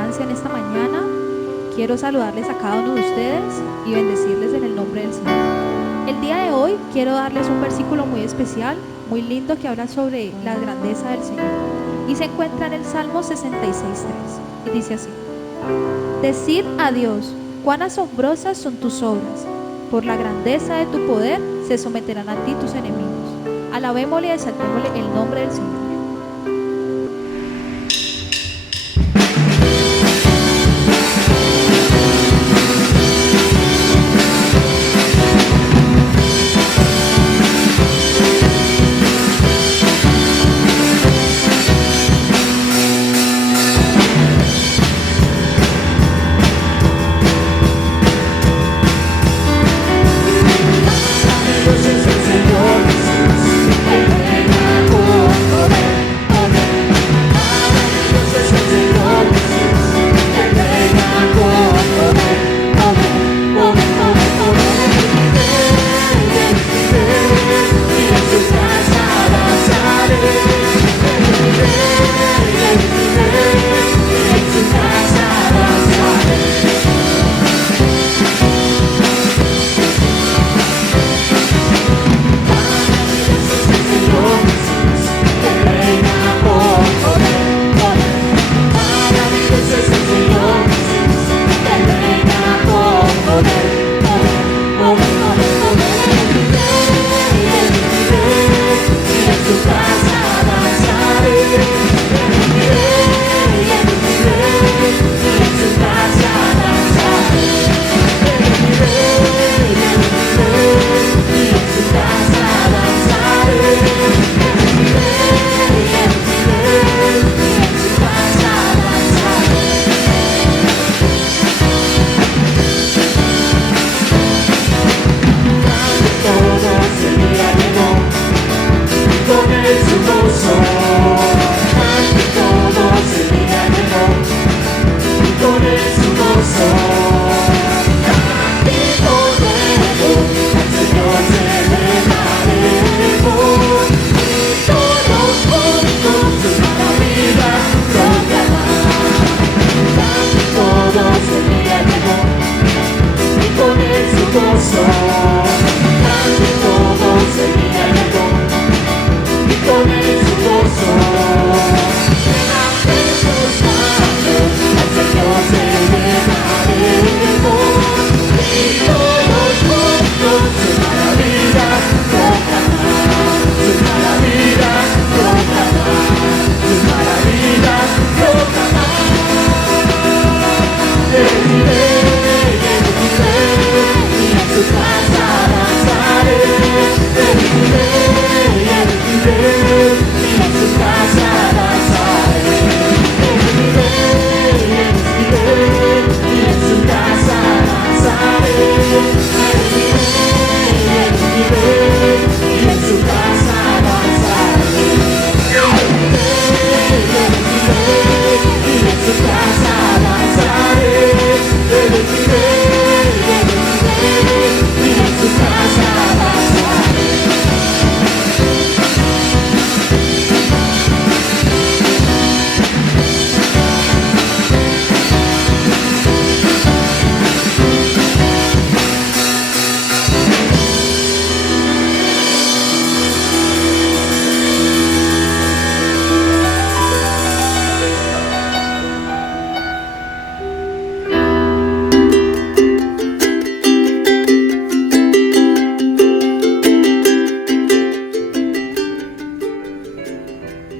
distancia en esta mañana, quiero saludarles a cada uno de ustedes y bendecirles en el nombre del Señor. El día de hoy quiero darles un versículo muy especial, muy lindo, que habla sobre la grandeza del Señor. Y se encuentra en el Salmo 66:3 y dice así: Decid a Dios, cuán asombrosas son tus obras, por la grandeza de tu poder se someterán a ti tus enemigos. Alabémosle y exaltémosle el nombre del Señor.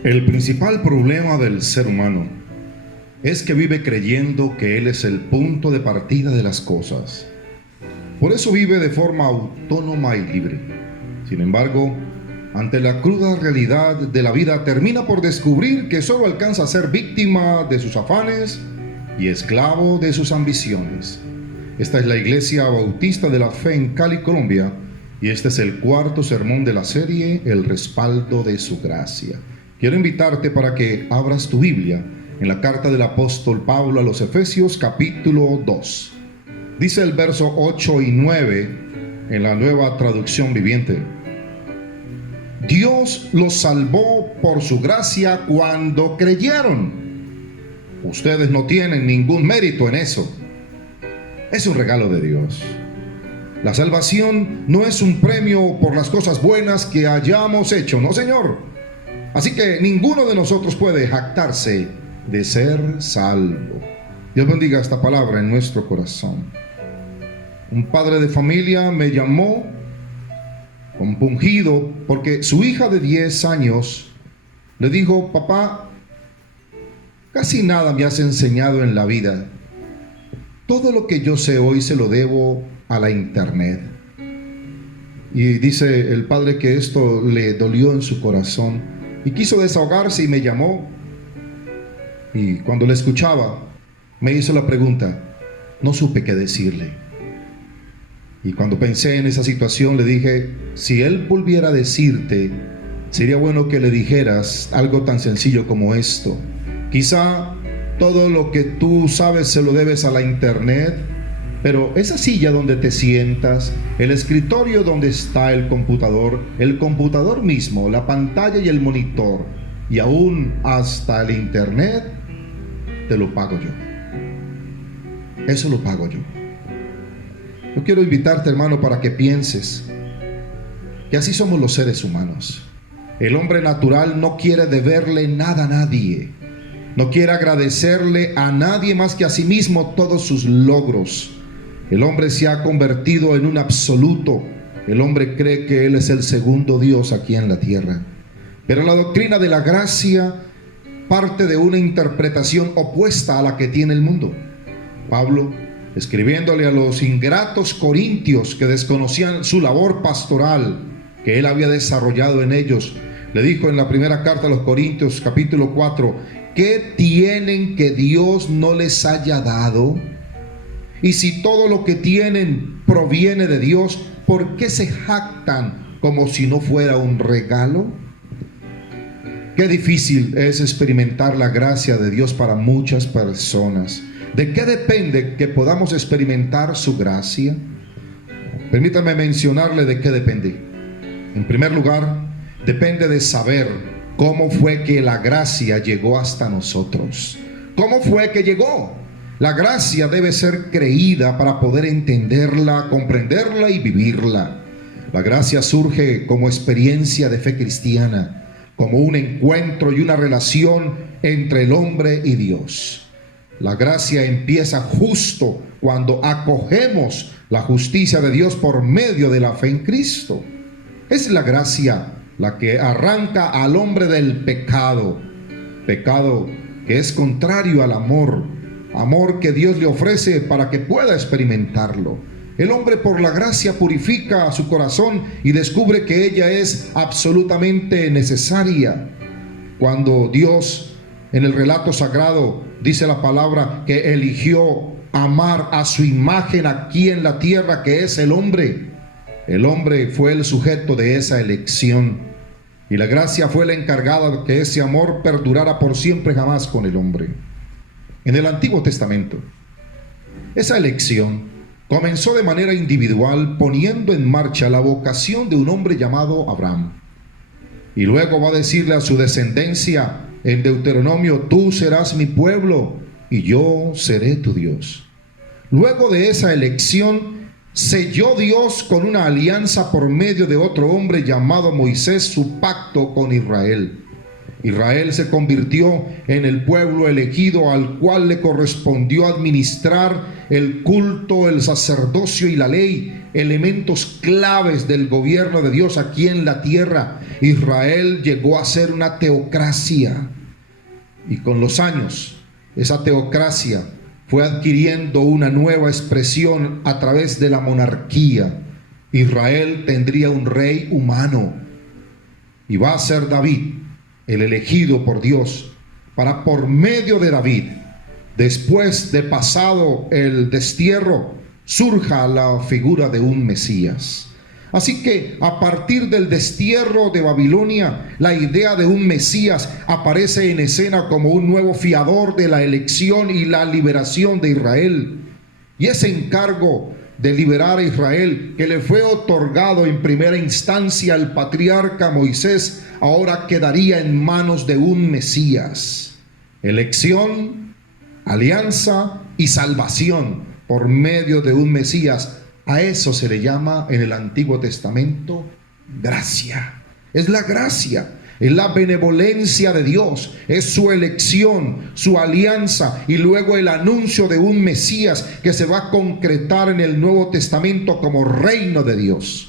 El principal problema del ser humano es que vive creyendo que él es el punto de partida de las cosas. Por eso vive de forma autónoma y libre. Sin embargo, ante la cruda realidad de la vida, termina por descubrir que solo alcanza a ser víctima de sus afanes y esclavo de sus ambiciones. Esta es la Iglesia Bautista de la Fe en Cali, Colombia, y este es el cuarto sermón de la serie El respaldo de su gracia. Quiero invitarte para que abras tu Biblia en la carta del apóstol Pablo a los Efesios, capítulo 2. Dice el verso 8 y 9 en la Nueva Traducción Viviente: Dios los salvó por su gracia cuando creyeron. Ustedes no tienen ningún mérito en eso. Es un regalo de Dios. La salvación no es un premio por las cosas buenas que hayamos hecho, no, Señor. Así que ninguno de nosotros puede jactarse de ser salvo. Dios bendiga esta palabra en nuestro corazón. Un padre de familia me llamó compungido porque su hija de 10 años le dijo: papá, casi nada me has enseñado en la vida. Todo lo que yo sé hoy se lo debo a la internet. Y dice el padre que esto le dolió en su corazón y quiso desahogarse y me llamó. Y cuando le escuchaba, me hizo la pregunta. No supe qué decirle. Y cuando pensé en esa situación, le dije: si él volviera a decirte, sería bueno que le dijeras algo tan sencillo como esto. Quizá todo lo que tú sabes se lo debes a la internet, pero esa silla donde te sientas, el escritorio donde está el computador mismo, la pantalla y el monitor, y aún hasta el internet, te lo pago yo. Eso lo pago yo. Yo quiero invitarte, hermano, para que pienses que así somos los seres humanos. El hombre natural no quiere deberle nada a nadie. No quiere agradecerle a nadie más que a sí mismo todos sus logros. El hombre se ha convertido en un absoluto. El hombre cree que él es el segundo Dios aquí en la tierra. Pero la doctrina de la gracia parte de una interpretación opuesta a la que tiene el mundo. Pablo, escribiéndole a los ingratos corintios que desconocían su labor pastoral que él había desarrollado en ellos, le dijo en la primera carta a los Corintios, capítulo 4, ¿qué tienen que Dios no les haya dado? Y si todo lo que tienen proviene de Dios, ¿por qué se jactan como si no fuera un regalo? Qué difícil es experimentar la gracia de Dios para muchas personas. ¿De qué depende que podamos experimentar su gracia? Permítame mencionarle de qué depende. En primer lugar, depende de saber cómo fue que la gracia llegó hasta nosotros. ¿Cómo fue que llegó? La gracia debe ser creída para poder entenderla, comprenderla y vivirla. La gracia surge como experiencia de fe cristiana, como un encuentro y una relación entre el hombre y Dios. La gracia empieza justo cuando acogemos la justicia de Dios por medio de la fe en Cristo. Es la gracia la que arranca al hombre del pecado, pecado que es contrario al amor, amor que Dios le ofrece para que pueda experimentarlo. El hombre por la gracia purifica su corazón y descubre que ella es absolutamente necesaria. Cuando Dios en el relato sagrado dice la palabra que eligió amar a su imagen aquí en la tierra, que es el hombre fue el sujeto de esa elección. Y la gracia fue la encargada de que ese amor perdurara por siempre jamás con el hombre. En el Antiguo Testamento, esa elección comenzó de manera individual poniendo en marcha la vocación de un hombre llamado Abraham. Y luego va a decirle a su descendencia en Deuteronomio: tú serás mi pueblo y yo seré tu Dios. Luego de esa elección, selló Dios con una alianza por medio de otro hombre llamado Moisés su pacto con Israel. Israel se convirtió en el pueblo elegido al cual le correspondió administrar el culto, el sacerdocio y la ley, elementos claves del gobierno de Dios aquí en la tierra. Israel llegó a ser una teocracia, y con los años esa teocracia fue adquiriendo una nueva expresión a través de la monarquía. Israel tendría un rey humano y va a ser David, el elegido por Dios, para por medio de David, después de pasado el destierro, surja la figura de un Mesías. Así que a partir del destierro de Babilonia, la idea de un Mesías aparece en escena como un nuevo fiador de la elección y la liberación de Israel. Y ese encargo de liberar a Israel, que le fue otorgado en primera instancia al patriarca Moisés, ahora quedaría en manos de un Mesías. Elección, alianza y salvación por medio de un Mesías. A eso se le llama en el Antiguo Testamento gracia. Es la gracia, es la benevolencia de Dios, es su elección, su alianza y luego el anuncio de un Mesías que se va a concretar en el Nuevo Testamento como reino de Dios.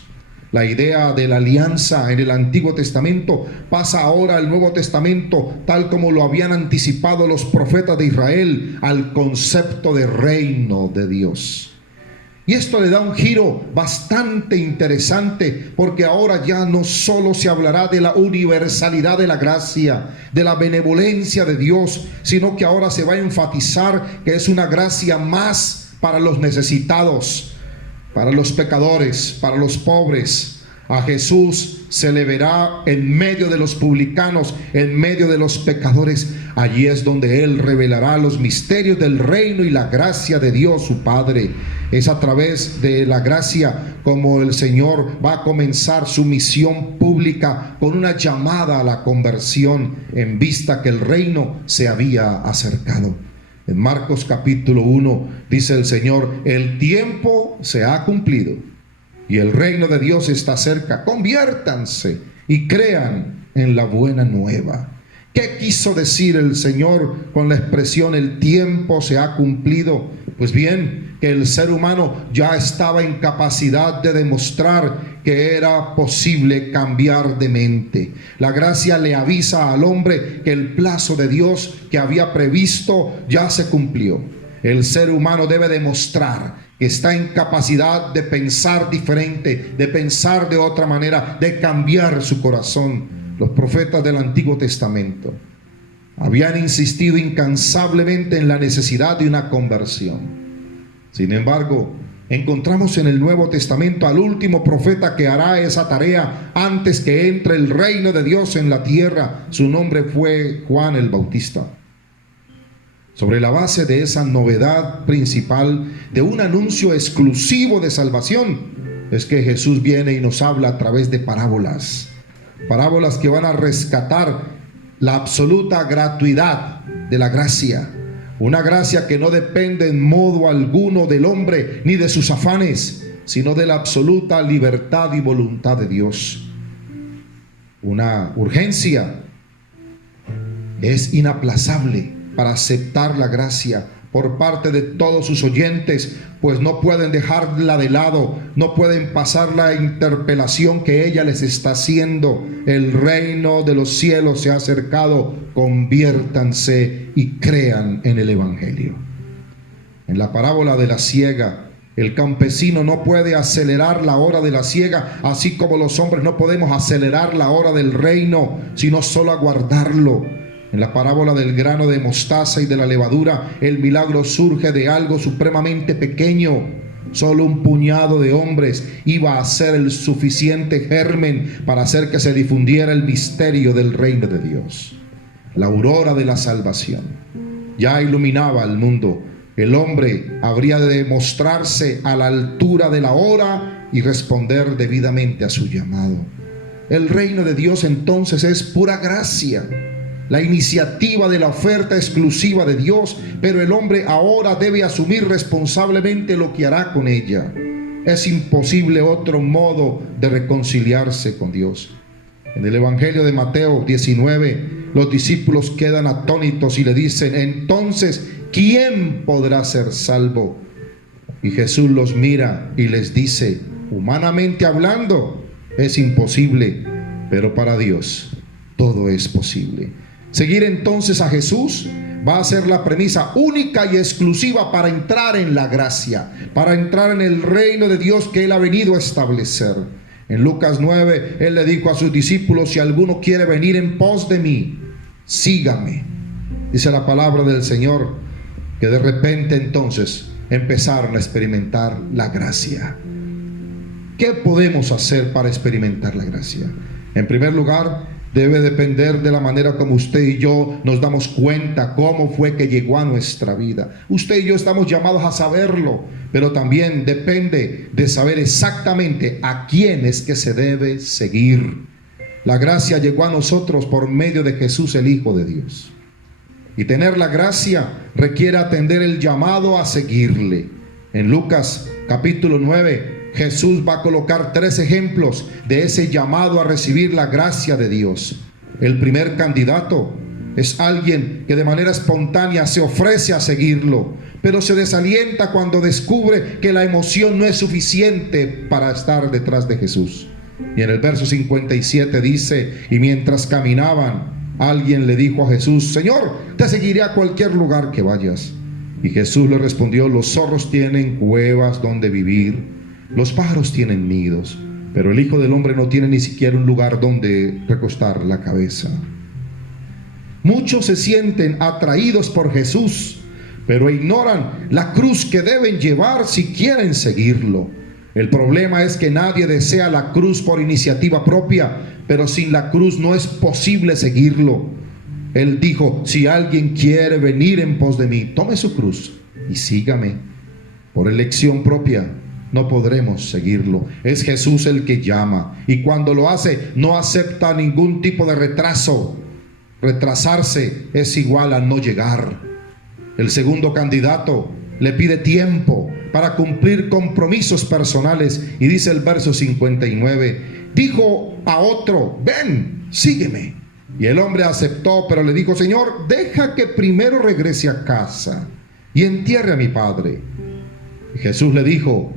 La idea de la alianza en el Antiguo Testamento pasa ahora al Nuevo Testamento, tal como lo habían anticipado los profetas de Israel, al concepto de reino de Dios. Y esto le da un giro bastante interesante, porque ahora ya no solo se hablará de la universalidad de la gracia, de la benevolencia de Dios, sino que ahora se va a enfatizar que es una gracia más para los necesitados, para los pecadores, para los pobres. A Jesús se le verá en medio de los publicanos, en medio de los pecadores. Allí es donde Él revelará los misterios del reino y la gracia de Dios su Padre. Es a través de la gracia como el Señor va a comenzar su misión pública con una llamada a la conversión en vista que el reino se había acercado. En Marcos capítulo 1 dice el Señor: el tiempo se ha cumplido y el reino de Dios está cerca. Conviértanse y crean en la buena nueva. ¿Qué quiso decir el Señor con la expresión el tiempo se ha cumplido? Pues bien, que el ser humano ya estaba en capacidad de demostrar que era posible cambiar de mente. La gracia le avisa al hombre que el plazo de Dios que había previsto ya se cumplió. El ser humano debe demostrar que está en capacidad de pensar diferente, de pensar de otra manera, de cambiar su corazón. Los profetas del Antiguo Testamento habían insistido incansablemente en la necesidad de una conversión. Sin embargo, encontramos en el Nuevo Testamento al último profeta que hará esa tarea antes que entre el reino de Dios en la tierra. Su nombre fue Juan el Bautista. Sobre la base de esa novedad principal, de un anuncio exclusivo de salvación, es que Jesús viene y nos habla a través de parábolas. Parábolas que van a rescatar la absoluta gratuidad de la gracia. Una gracia que no depende en modo alguno del hombre ni de sus afanes, sino de la absoluta libertad y voluntad de Dios. Una urgencia es inaplazable para aceptar la gracia por parte de todos sus oyentes, pues no pueden dejarla de lado, no pueden pasar la interpelación que ella les está haciendo. El reino de los cielos se ha acercado, conviértanse y crean en el Evangelio. En la parábola de la siega, el campesino no puede acelerar la hora de la siega, así como los hombres no podemos acelerar la hora del reino, sino solo aguardarlo. En la parábola del grano de mostaza y de la levadura, el milagro surge de algo supremamente pequeño. Solo un puñado de hombres iba a ser el suficiente germen para hacer que se difundiera el misterio del reino de Dios. La aurora de la salvación ya iluminaba al mundo. El hombre habría de mostrarse a la altura de la hora y responder debidamente a su llamado. El reino de Dios entonces es pura gracia, la iniciativa de la oferta exclusiva de Dios, pero el hombre ahora debe asumir responsablemente lo que hará con ella. Es imposible otro modo de reconciliarse con Dios. En el Evangelio de Mateo 19, los discípulos quedan atónitos y le dicen: entonces, ¿quién podrá ser salvo? Y Jesús los mira y les dice: humanamente hablando, es imposible, pero para Dios todo es posible. Seguir entonces a Jesús va a ser la premisa única y exclusiva para entrar en la gracia, para entrar en el reino de Dios que Él ha venido a establecer. En Lucas 9, Él le dijo a sus discípulos: si alguno quiere venir en pos de mí, sígame. Dice la palabra del Señor que de repente entonces empezaron a experimentar la gracia. ¿Qué podemos hacer para experimentar la gracia? En primer lugar, debe depender de la manera como usted y yo nos damos cuenta cómo fue que llegó a nuestra vida. Usted y yo estamos llamados a saberlo, pero también depende de saber exactamente a quién es que se debe seguir. La gracia llegó a nosotros por medio de Jesús, el Hijo de Dios. Y tener la gracia requiere atender el llamado a seguirle. En Lucas capítulo 9, Jesús va a colocar 3 ejemplos de ese llamado a recibir la gracia de Dios. El primer candidato es alguien que de manera espontánea se ofrece a seguirlo, pero se desalienta cuando descubre que la emoción no es suficiente para estar detrás de Jesús. Y en el verso 57 dice: y mientras caminaban, alguien le dijo a Jesús: Señor, te seguiré a cualquier lugar que vayas. Y Jesús le respondió: los zorros tienen cuevas donde vivir, los pájaros tienen nidos, pero el Hijo del Hombre no tiene ni siquiera un lugar donde recostar la cabeza. Muchos se sienten atraídos por Jesús, pero ignoran la cruz que deben llevar si quieren seguirlo. El problema es que nadie desea la cruz por iniciativa propia, pero sin la cruz no es posible seguirlo. Él dijo: si alguien quiere venir en pos de mí, tome su cruz y sígame. Por elección propia no podremos seguirlo. Es Jesús el que llama, y cuando lo hace no acepta ningún tipo de retraso. Retrasarse es igual a no llegar. El segundo candidato le pide tiempo para cumplir compromisos personales, y dice el verso 59: dijo a otro: ven, sígueme. Y el hombre aceptó, pero le dijo: Señor, deja que primero regrese a casa y entierre a mi padre. Y Jesús le dijo: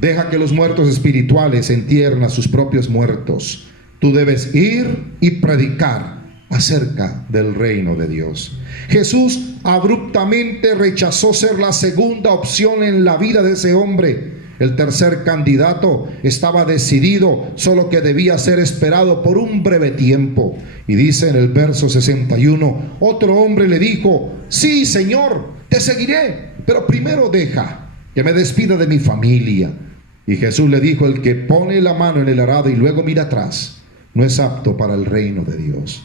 deja que los muertos espirituales entierren a sus propios muertos. Tú debes ir y predicar acerca del reino de Dios. Jesús abruptamente rechazó ser la segunda opción en la vida de ese hombre. El tercer candidato estaba decidido, solo que debía ser esperado por un breve tiempo. Y dice en el verso 61: otro hombre le dijo: sí, Señor, te seguiré, pero primero deja que me despida de mi familia. Y Jesús le dijo: el que pone la mano en el arado y luego mira atrás, no es apto para el reino de Dios.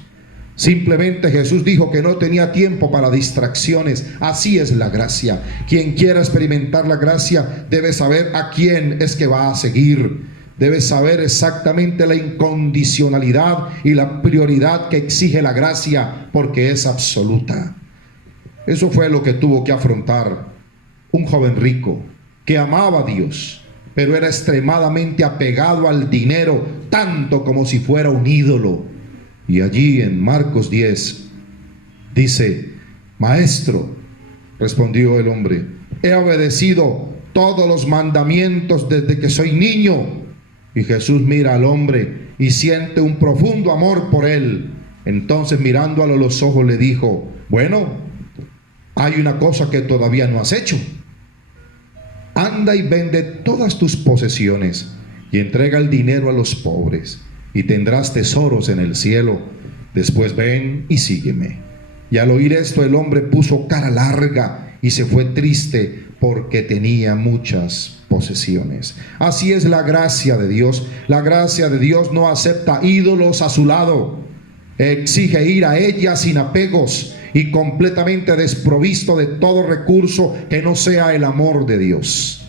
Simplemente Jesús dijo que no tenía tiempo para distracciones. Así es la gracia. Quien quiera experimentar la gracia debe saber a quién es que va a seguir. Debe saber exactamente la incondicionalidad y la prioridad que exige la gracia, porque es absoluta. Eso fue lo que tuvo que afrontar un joven rico que amaba a Dios, pero era extremadamente apegado al dinero, tanto como si fuera un ídolo. Y allí en Marcos 10 dice: Maestro, respondió el hombre, he obedecido todos los mandamientos desde que soy niño. Y Jesús mira al hombre y siente un profundo amor por él. Entonces, mirándolo a los ojos, le dijo: bueno, hay una cosa que todavía no has hecho. Anda y vende todas tus posesiones y entrega el dinero a los pobres, y tendrás tesoros en el cielo. Después ven y sígueme. Y al oír esto, el hombre puso cara larga y se fue triste, porque tenía muchas posesiones. Así es la gracia de Dios. La gracia de Dios no acepta ídolos a su lado. Exige ir a ella sin apegos y completamente desprovisto de todo recurso que no sea el amor de Dios.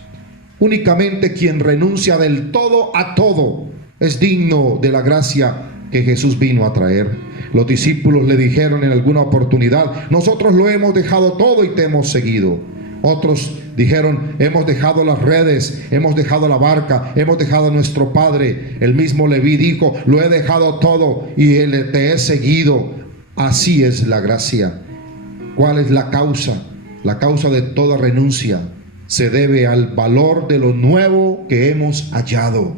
Únicamente quien renuncia del todo a todo es digno de la gracia que Jesús vino a traer. Los discípulos le dijeron en alguna oportunidad: nosotros lo hemos dejado todo y te hemos seguido. Otros dijeron: hemos dejado las redes, hemos dejado la barca, hemos dejado a nuestro padre. El mismo Leví dijo: lo he dejado todo y te he seguido. Así es la gracia. ¿Cuál es la causa? La causa de toda renuncia se debe al valor de lo nuevo que hemos hallado.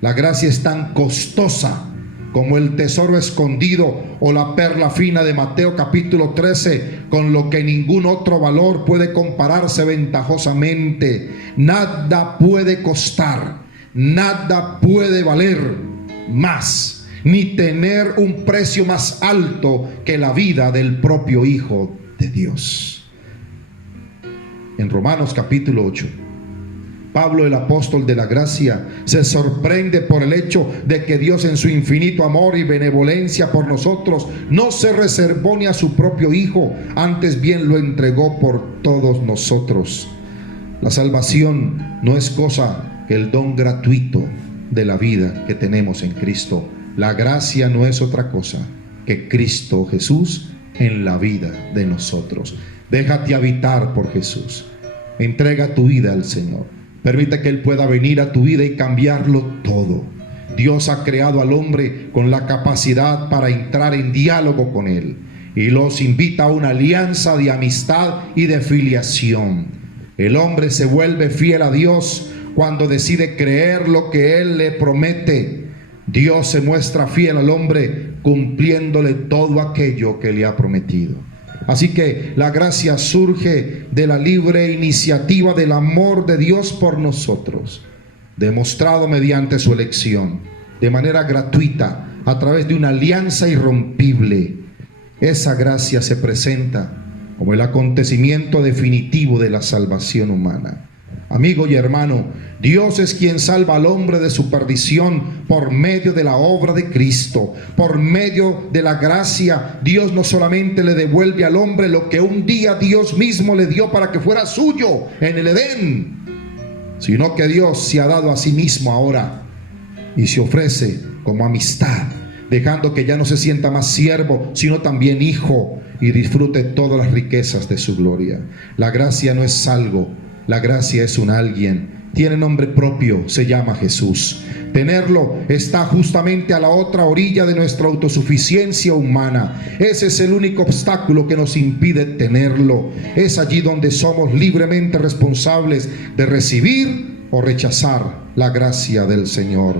La gracia es tan costosa como el tesoro escondido o la perla fina de Mateo capítulo 13, con lo que ningún otro valor puede compararse ventajosamente. Nada puede costar, nada puede valer más, ni tener un precio más alto que la vida del propio Hijo de Dios. En Romanos capítulo 8, Pablo, el apóstol de la gracia, se sorprende por el hecho de que Dios, en su infinito amor y benevolencia por nosotros, no se reservó ni a su propio Hijo, antes bien lo entregó por todos nosotros. La salvación no es cosa que el don gratuito de la vida que tenemos en Cristo. La gracia no es otra cosa que Cristo Jesús en la vida de nosotros. Déjate habitar por Jesús. Entrega tu vida al Señor. Permite que Él pueda venir a tu vida y cambiarlo todo. Dios ha creado al hombre con la capacidad para entrar en diálogo con Él y los invita a una alianza de amistad y de filiación. El hombre se vuelve fiel a Dios cuando decide creer lo que Él le promete. Dios se muestra fiel al hombre cumpliéndole todo aquello que le ha prometido. Así que la gracia surge de la libre iniciativa del amor de Dios por nosotros, demostrado mediante su elección, de manera gratuita, a través de una alianza irrompible. Esa gracia se presenta como el acontecimiento definitivo de la salvación humana. Amigo y hermano, Dios es quien salva al hombre de su perdición por medio de la obra de Cristo. Por medio de la gracia, Dios no solamente le devuelve al hombre lo que un día Dios mismo le dio para que fuera suyo en el Edén, sino que Dios se ha dado a sí mismo ahora y se ofrece como amistad, dejando que ya no se sienta más siervo, sino también hijo, y disfrute todas las riquezas de su gloria. La gracia no es algo, la gracia es un alguien. Tiene nombre propio, se llama Jesús. Tenerlo está justamente a la otra orilla de nuestra autosuficiencia humana. Ese es el único obstáculo que nos impide tenerlo. Es allí donde somos libremente responsables de recibir o rechazar la gracia del Señor.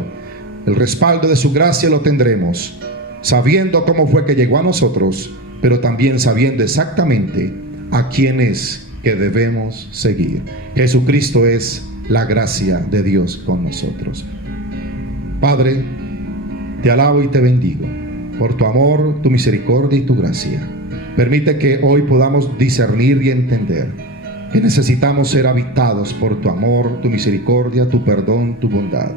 El respaldo de su gracia lo tendremos, sabiendo cómo fue que llegó a nosotros, pero también sabiendo exactamente a quién es que debemos seguir. Jesucristo es la gracia de Dios con nosotros. Padre, te alabo y te bendigo por tu amor, tu misericordia y tu gracia. Permite que hoy podamos discernir y entender que necesitamos ser habitados por tu amor, tu misericordia, tu perdón, tu bondad.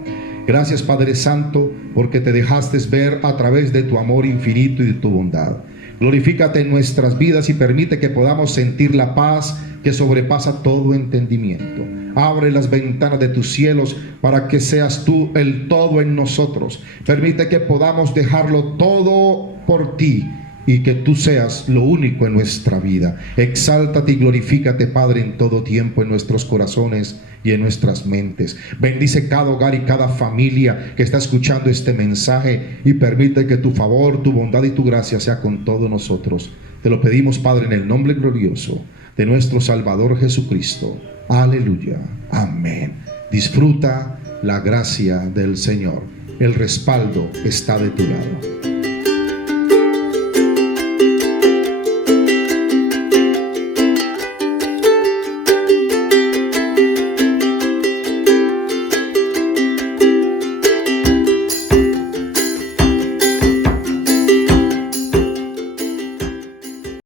Gracias, Padre Santo, porque te dejaste ver a través de tu amor infinito y de tu bondad. Glorifícate en nuestras vidas y permite que podamos sentir la paz que sobrepasa todo entendimiento. Abre las ventanas de tus cielos para que seas tú el todo en nosotros. Permite que podamos dejarlo todo por ti y que tú seas lo único en nuestra vida. Exáltate y glorifícate, Padre, en todo tiempo en nuestros corazones y en nuestras mentes. Bendice cada hogar y cada familia que está escuchando este mensaje y permite que tu favor, tu bondad y tu gracia sea con todos nosotros. Te lo pedimos, Padre, en el nombre glorioso de nuestro Salvador Jesucristo. Aleluya. Amén. Disfruta la gracia del Señor. El respaldo está de tu lado.